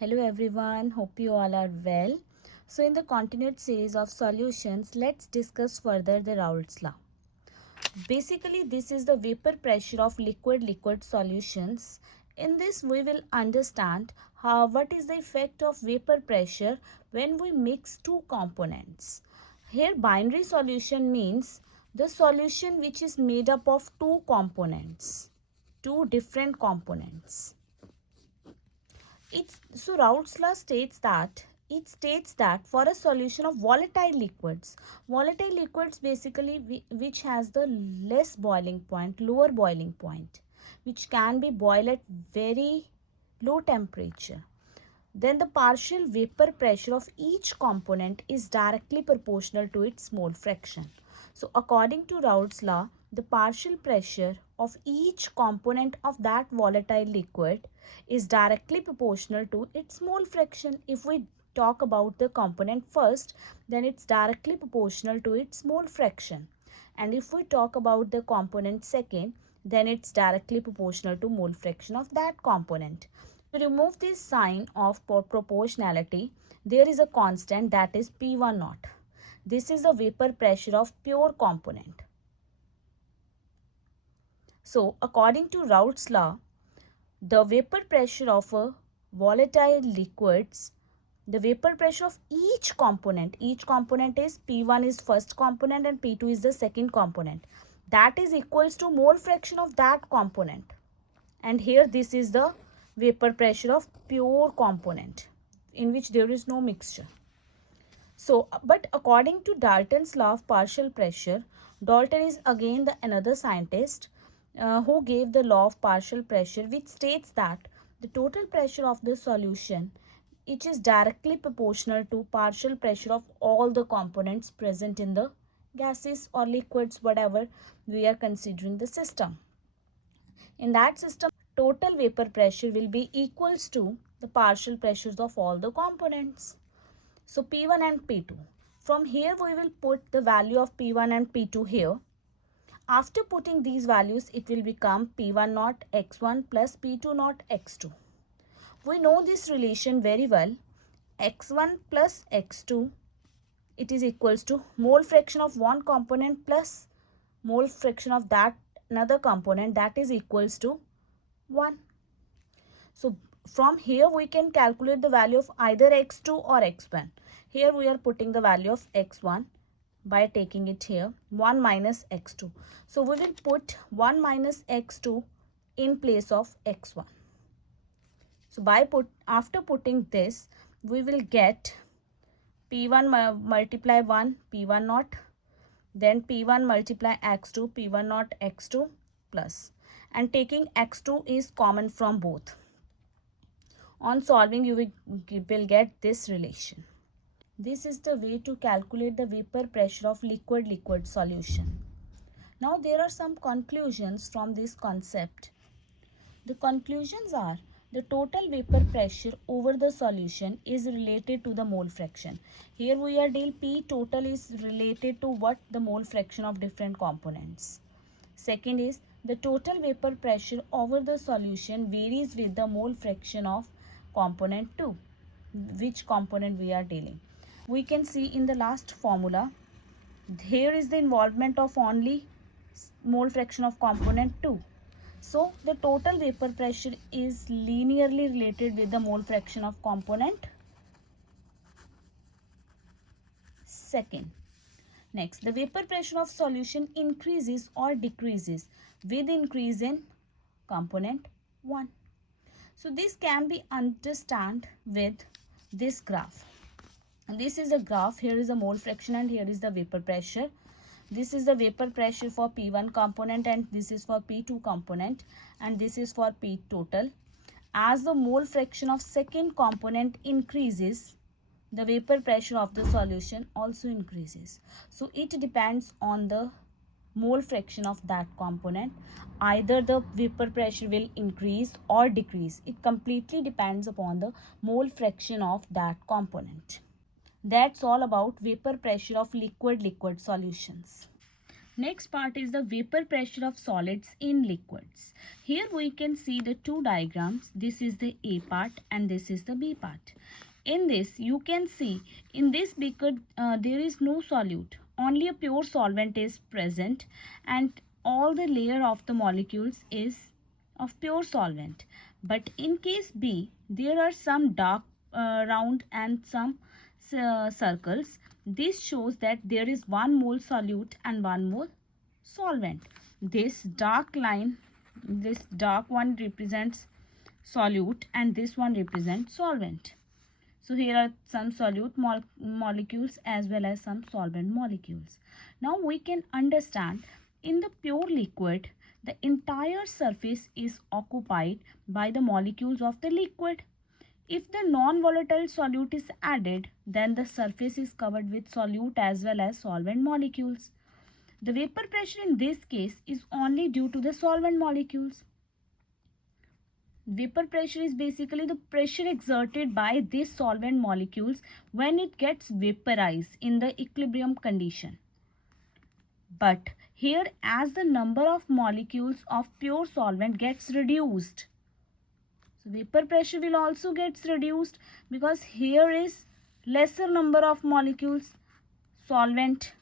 Hello everyone, hope you all are well. So in the continued series of solutions, let's discuss further the Raoult's law. Basically, this is the vapor pressure of liquid solutions. In this, we will understand what is the effect of vapor pressure when we mix two components. Here, binary solution means the solution which is made up of two components, two different components. So Raoult's law states that for a solution of volatile liquids basically which has the less boiling point, lower boiling point, which can be boiled at very low temperature, then the partial vapor pressure of each component is directly proportional to its mole fraction. So according to Raoult's law, the partial pressure of each component of that volatile liquid is directly proportional to its mole fraction. If we talk about the component first, then it's directly proportional to its mole fraction. And if we talk about the component second, then it's directly proportional to mole fraction of that component. To remove this sign of proportionality, there is a constant that is P1 naught. This is the vapor pressure of pure component. So, according to Raoult's law, the vapor pressure of a volatile liquids, the vapor pressure of each component is P1 is first component and P2 is the second component. That is equals to mole fraction of that component. And here this is the vapor pressure of pure component in which there is no mixture. So, but according to Dalton's law of partial pressure, Dalton is again another scientist who gave the law of partial pressure, which states that the total pressure of the solution which is directly proportional to partial pressure of all the components present in the gases or liquids, whatever we are considering the system. In that system, total vapor pressure will be equals to the partial pressures of all the components. So P1 and P2. From here we will put the value of P1 and P2 here. After putting these values, it will become P1 naught x1 plus P2 naught x2. We know this relation very well. X1 plus x2, it is equals to mole fraction of one component plus mole fraction of that another component, that is equals to 1. So from here we can calculate the value of either x2 or x1. Here we are putting the value of x1 by taking it here 1 minus x2. So we will put 1 minus x2 in place of x1. So after putting this, we will get P1 multiply 1 P1 naught, then P1 multiply x2 P1 naught x2 plus, and taking x2 is common from both. On solving, you will get this relation. This is the way to calculate the vapor pressure of liquid solution. Now there are some conclusions from this concept. The conclusions are the total vapor pressure over the solution is related to the mole fraction. Here we are dealing P total is related to what? The mole fraction of different components. Second is the total vapor pressure over the solution varies with the mole fraction of component 2, which component we are dealing. We can see in the last formula, here is the involvement of only mole fraction of component 2. So the total vapor pressure is linearly related with the mole fraction of component second. Next, the vapor pressure of solution increases or decreases with increase in component 1. So this can be understood with this graph. And this is a graph. Here is the mole fraction and here is the vapor pressure. This is the vapor pressure for P1 component and this is for P2 component and this is for P total. As the mole fraction of second component increases, the vapor pressure of the solution also increases. So it depends on the mole fraction of that component. Either the vapor pressure will increase or decrease. It completely depends upon the mole fraction of that component. That's all about vapor pressure of liquid solutions. Next part is the vapor pressure of solids in liquids. Here we can see the two diagrams. This is the A part and this is the B part. In this you can see in this beaker there is no solute. Only a pure solvent is present and all the layer of the molecules is of pure solvent. But in case B, there are some dark round and some circles. This shows that there is 1 mole solute and 1 mole solvent. This dark line, this dark one represents solute and this one represents solvent. So here are some solute molecules as well as some solvent molecules. Now we can understand in the pure liquid, the entire surface is occupied by the molecules of the liquid. If the non-volatile solute is added, then the surface is covered with solute as well as solvent molecules. The vapor pressure in this case is only due to the solvent molecules. Vapor pressure is basically the pressure exerted by these solvent molecules when it gets vaporized in the equilibrium condition. But here, as the number of molecules of pure solvent gets reduced, so vapor pressure will also gets reduced because here is lesser number of molecules solvent,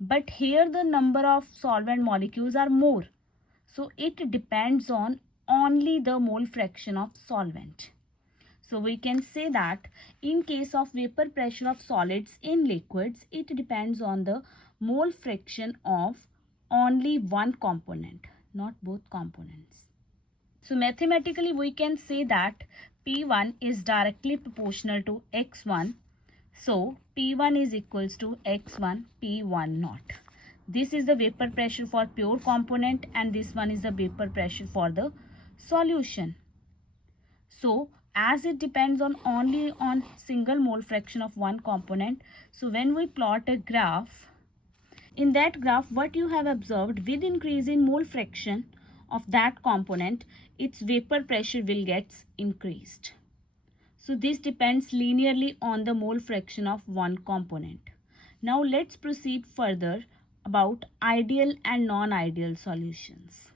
but here the number of solvent molecules are more. So it depends on only the mole fraction of solvent. So we can say that in case of vapor pressure of solids in liquids, it depends on the mole fraction of only one component, not both components. So mathematically we can say that P1 is directly proportional to X1. So P1 is equals to X1 P1 naught. This is the vapor pressure for pure component and this one is the vapor pressure for the solution. So as it depends on only on single mole fraction of one component, so when we plot a graph, in that graph what you have observed, with increase in mole fraction of that component, its vapor pressure will get increased. So this depends linearly on the mole fraction of one component. Now let's proceed further about ideal and non-ideal solutions.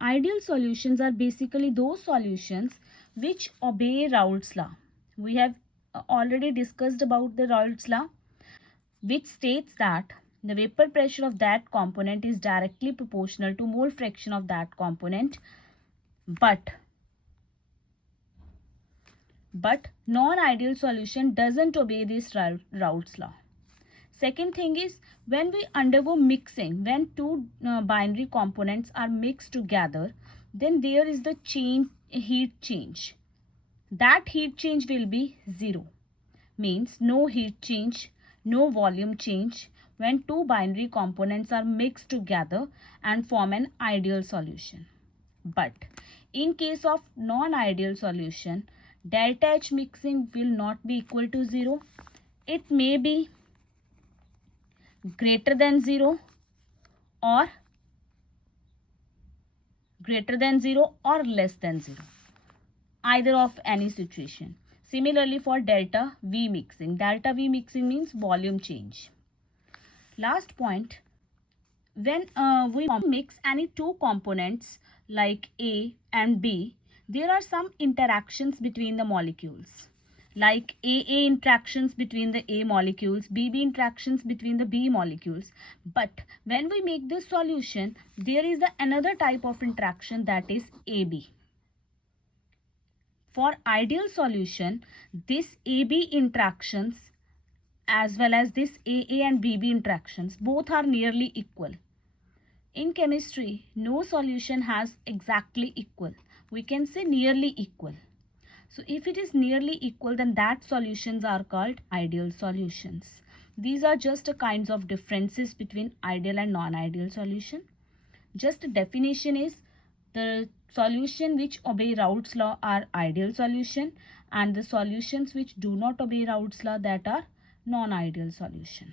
Ideal solutions are basically those solutions which obey Raoult's law. We have already discussed about the Raoult's law, which states that the vapor pressure of that component is directly proportional to mole fraction of that component, but non-ideal solution doesn't obey this Raoult's law. Second thing is, when we undergo mixing, when two binary components are mixed together, then there is the heat change. That heat change will be zero. Means no heat change, no volume change when two binary components are mixed together and form an ideal solution. But in case of non-ideal solution, delta H mixing will not be equal to 0. It may be greater than 0 or less than 0. Either of any situation. Similarly for delta V mixing. Delta V mixing means volume change. Last point, when we mix any two components like A and B, there are some interactions between the molecules. Like AA interactions between the A molecules, BB interactions between the B molecules. But when we make this solution, there is another type of interaction, that is AB. For ideal solution, this AB interactions as well as this AA and BB interactions, both are nearly equal. In chemistry, no solution has exactly equal. We can say nearly equal. So if it is nearly equal, then that solutions are called ideal solutions. These are just a kinds of differences between ideal and non-ideal solution. Just a definition is, the solution which obey Raoult's law are ideal solution, and the solutions which do not obey Raoult's law, that are non-ideal solution.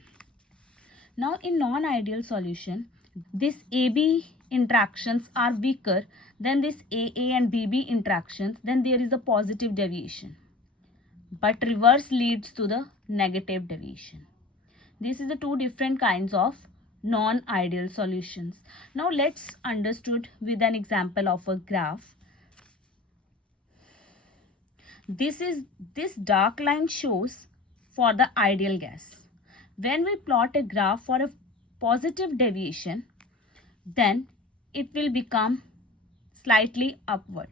Now in non-ideal solution, this AB interactions are weaker than this AA and BB interactions, then there is a positive deviation. But reverse leads to the negative deviation. This is the two different kinds of non-ideal solutions. Now let's understood with an example of a graph. This dark line shows for the ideal gas. When we plot a graph for a positive deviation, then it will become slightly upward.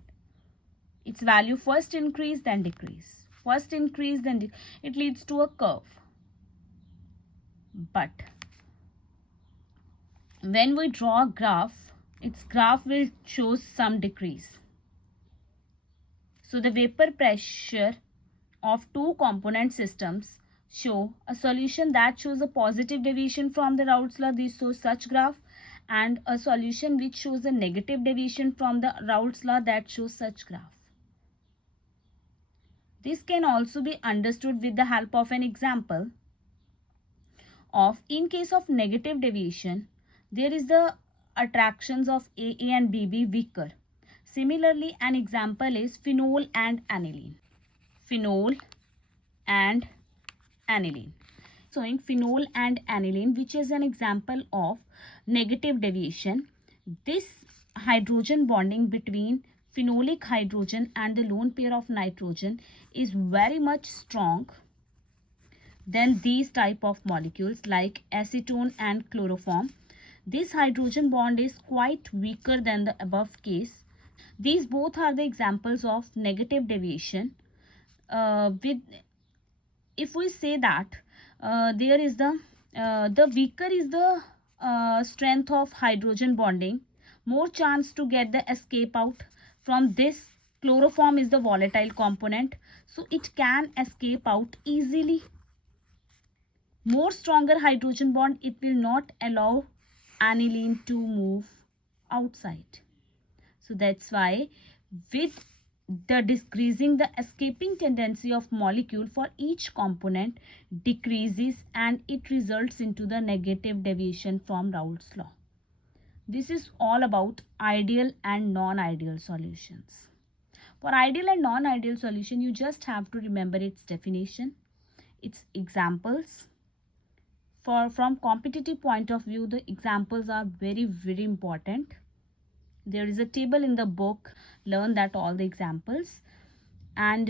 Its value first increase then decrease. First increase then it leads to a curve. But when we draw a graph, its graph will show some decrease. So the vapor pressure of two component systems show a solution that shows a positive deviation from the Raoult's law. This shows such graph, and a solution which shows a negative deviation from the Raoult's law that shows such graph. This can also be understood with the help of an example of, in case of negative deviation, there is the attractions of AA and BB weaker. Similarly, an example is phenol and aniline. Phenol and aniline. Showing phenol and aniline, which is an example of negative deviation. This hydrogen bonding between phenolic hydrogen and the lone pair of nitrogen is very much strong than these type of molecules like acetone and chloroform. This hydrogen bond is quite weaker than the above case. These both are the examples of negative deviation. With if we say that there is the weaker is the strength of hydrogen bonding, more chance to get the escape out from this. Chloroform is the volatile component, so it can escape out easily. More stronger hydrogen bond, it will not allow aniline to move outside. So that's why with the decreasing, the escaping tendency of molecule for each component decreases, and it results into the negative deviation from Raoult's law. This is all about ideal and non-ideal solutions. For ideal and non-ideal solution, you just have to remember its definition, its examples. From competitive point of view, the examples are very important. There is a table in the book, learn that all the examples, and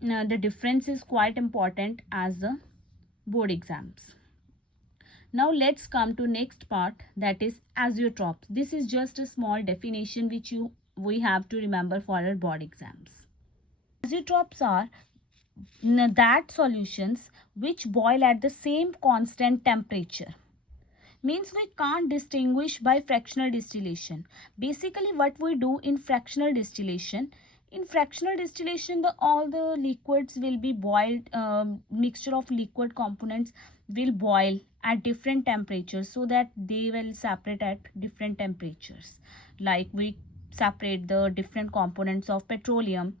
the difference is quite important as the board exams. Now let's come to next part, that is azeotrops. This is just a small definition which we have to remember for our board exams. Azeotrops are that solutions which boil at the same constant temperature. Means we can't distinguish by fractional distillation. Basically what we do in fractional distillation, all the liquids will be boiled, mixture of liquid components will boil at different temperatures so that they will separate at different temperatures. Like we separate the different components of petroleum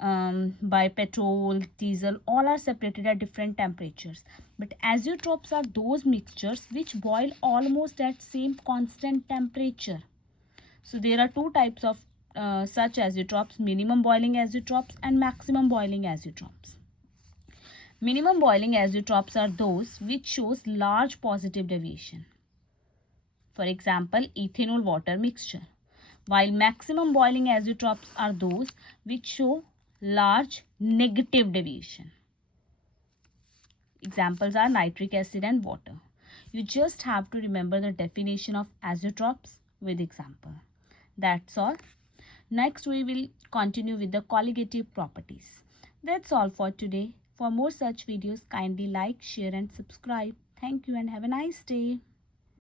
by petrol, diesel, all are separated at different temperatures. But azeotrops are those mixtures which boil almost at same constant temperature. So there are two types of such azeotrops: minimum boiling azeotrops and maximum boiling azeotrops. Minimum boiling azeotrops are those which shows large positive deviation. For example, ethanol water mixture. While maximum boiling azeotrops are those which show large negative deviation. Examples are nitric acid and water. You just have to remember the definition of azeotrops with example. That's all. Next we will continue with the colligative properties. That's all for today. For more such videos, kindly like, share and subscribe. Thank you and have a nice day.